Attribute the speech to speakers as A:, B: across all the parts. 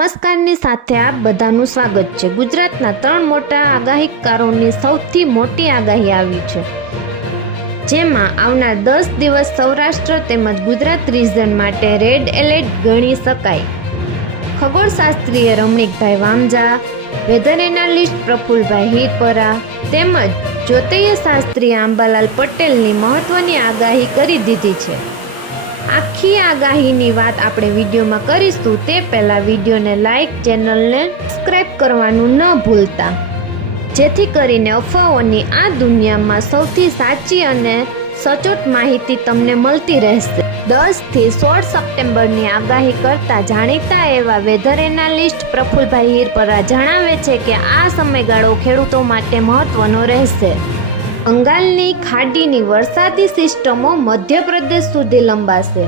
A: નમસ્કારની સાથે આપ બધાનું સ્વાગત છે. ગુજરાતના ત્રણ મોટા આગાહીકારોની સૌથી મોટી આગાહી આવી છે. જેમાં આવનાર દસ દિવસ સૌરાષ્ટ્ર તેમજ ગુજરાત રિજન માટે રેડ એલર્ટ ગણી શકાય. ખગોળશાસ્ત્રીય રમણીકભાઈ વામજા વેધર એનાલિસ્ટ પ્રફુલભાઈ હિરપરા તેમજ જ્યોતિષ શાસ્ત્રી આંબાલાલ પટેલની મહત્વની આગાહી કરી દીધી છે. આખી આગાહીની વાત આપણે વિડીયોમાં કરીશું. તે પહેલાં વિડીયોને લાઈક, ચેનલને સબસ્ક્રાઈબ કરવાનું ન ભૂલતા. જેથી કરીને અફવાઓની આ દુનિયામાં સૌથી સાચી અને સચોટ માહિતી તમને મળતી રહેશે. દસથી સોળ સપ્ટેમ્બરની આગાહી કરતા જાણીતા એવા વેધર એનાલિસ્ટ પ્રફુલભાઈ હિરપરા જણાવે છે કે આ સમયગાળો ખેડૂતો માટે મહત્વનો રહેશે. બંગાળની ખાડીની વરસાદી સિસ્ટમો મધ્યપ્રદેશ સુધી લંબાશે.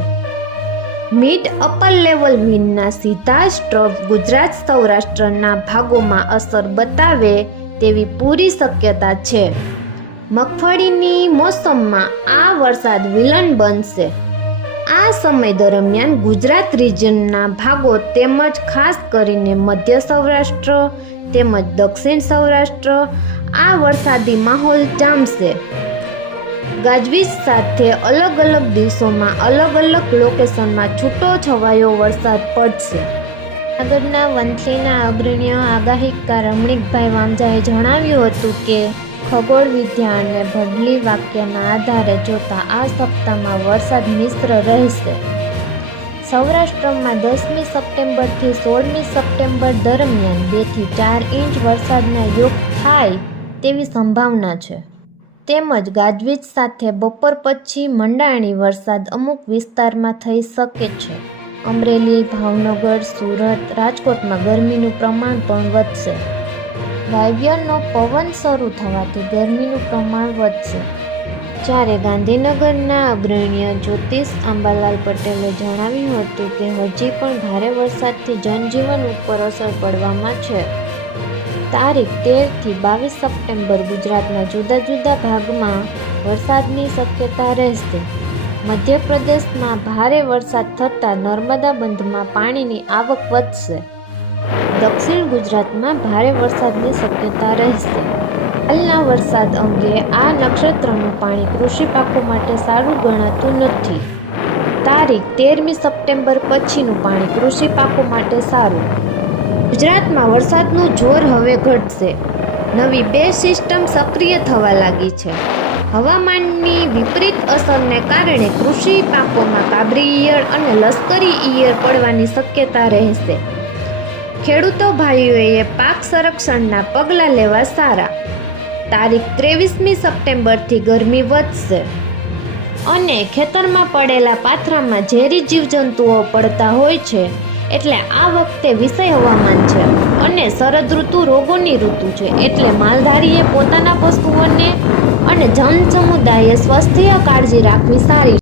A: મિડ અપર લેવલ મીનના સીધા સ્ટ્રોક ગુજરાત સૌરાષ્ટ્રના ભાગોમાં અસર બતાવે તેવી પૂરી શક્યતા છે. મગફળીની મોસમમાં આ વરસાદ વિલન બનશે. આ સમય દરમિયાન ગુજરાત રિજનના ભાગો તેમજ ખાસ કરીને મધ્ય સૌરાષ્ટ્ર તેમજ દક્ષિણ સૌરાષ્ટ્ર આ વરસાદી માહોલ જામશે. ગાજવીજ સાથે અલગ અલગ દિવસોમાં અલગ અલગ લોકેશનમાં છૂટો છવાયો વરસાદ પડશે. આગળના વંથલીના અગ્રણીય આગાહીકાર રમણીકભાઈ વામજાએ જણાવ્યું હતું કે, ખગોળ વિદ્યા અને ભડલી વાક્યના આધારે જોતા આ સપ્તાહમાં વરસાદ મિશ્ર રહેશે. સૌરાષ્ટ્રમાં દસમી સપ્ટેમ્બરથી સોળમી સપ્ટેમ્બર દરમિયાન બેથી ચાર ઇંચ વરસાદના યોગ થાય તેવી સંભાવના છે. તેમજ ગાજવીજ સાથે બપોર પછી મંડાણી વરસાદ અમુક વિસ્તારમાં થઈ શકે છે. અમરેલી, ભાવનગર, સુરત, રાજકોટમાં ગરમીનું પ્રમાણ પણ વધશે. વાયવ્યનો પવન શરૂ થવાથી ગરમીનું પ્રમાણ વધશે. જ્યારે ગાંધીનગરના અગ્રણીય જ્યોતિષ આંબાલાલ પટેલે જણાવ્યું હતું કે, હજી પણ ભારે વરસાદથી જનજીવન ઉપર અસર પડવામાં છે. તારીખ તેરથી બાવીસ સપ્ટેમ્બર ગુજરાતના જુદા જુદા ભાગમાં વરસાદની શક્યતા રહેશે. મધ્યપ્રદેશમાં ભારે વરસાદ થતાં નર્મદા બંધમાં પાણીની આવક વધશે. દક્ષિણ ગુજરાતમાં ભારે વરસાદની શક્યતા રહેશે. હાલના વરસાદ અંગે આ નક્ષત્રનું પાણી કૃષિ પાકો માટે સારું ગણાતું નથી. તારીખ તેરમી સપ્ટેમ્બર પછીનું પાણી કૃષિ પાકો માટે સારું. ગુજરાતમાં વરસાદનું જોર હવે ઘટશે. નવી બે સિસ્ટમ સક્રિય થવા લાગી છે. હવામાનની વિપરીત અસરને કારણે કૃષિ પાકોમાં કાબરી ઈયળ અને લશ્કરી ઈયળ પડવાની શક્યતા રહેશે. ખેડૂતો ભાઈઓએ પાક સંરક્ષણના પગલાં લેવા સારા. તારીખ ત્રેવીસમી સપ્ટેમ્બરથી ગરમી વધશે. અને ખેતરમાં પડેલા પાથરામાં ઝેરી જીવજંતુઓ પડતા હોય છે. એટલે આ વખતે વિષય હવામાન છે અને શરદ ઋતુ રોગોની ઋતુ છે. એટલે માલધારીએ પોતાના પશુઓને અને જન સમુદાયે સ્વાસ્થ્ય કાળજી રાખવી સારી